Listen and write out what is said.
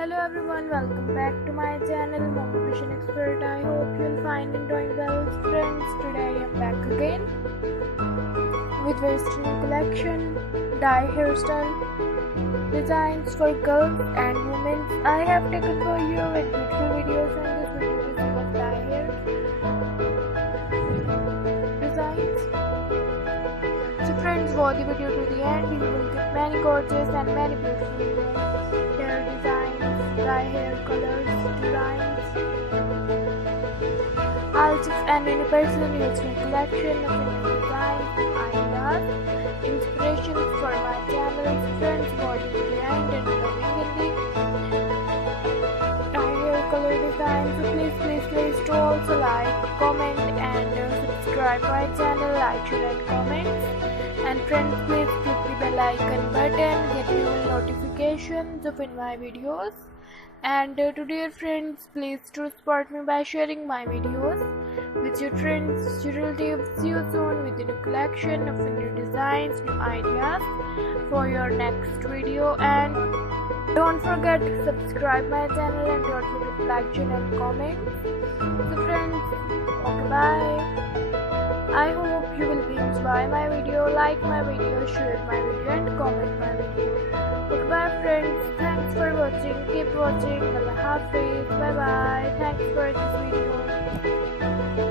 Hello everyone, welcome back to my channel Motivation Expert. I hope you'll find and doing well, friends. Today I am back again with Western collection, dye hairstyle designs for girls and women. I have taken for you with beautiful videos, and this video is of dye hair designs. So friends, watch the video to the end. You will get many gorgeous and many beautiful hair designs, dye hair colors, designs, artists and any person using collection of Indian designs, ideas, inspirations for my channels. Friends, watch the video and loving in the dye hair color design. So please do also like, comment and subscribe my channel, like, share and comments. And friends, please click the bell icon button, get your notifications of my videos. And to dear friends, please do support me by sharing my videos with your friends, your relatives. See you soon with a new collection of new designs, new ideas for your next video. And don't forget to subscribe my channel and don't forget to like, share and comment. So friends, okay, bye. I hope you will be enjoy my video, like my video, share my video and comment my video. Goodbye friends, thanks for watching, keep watching, Allah Hafiz, bye bye, thanks for this video.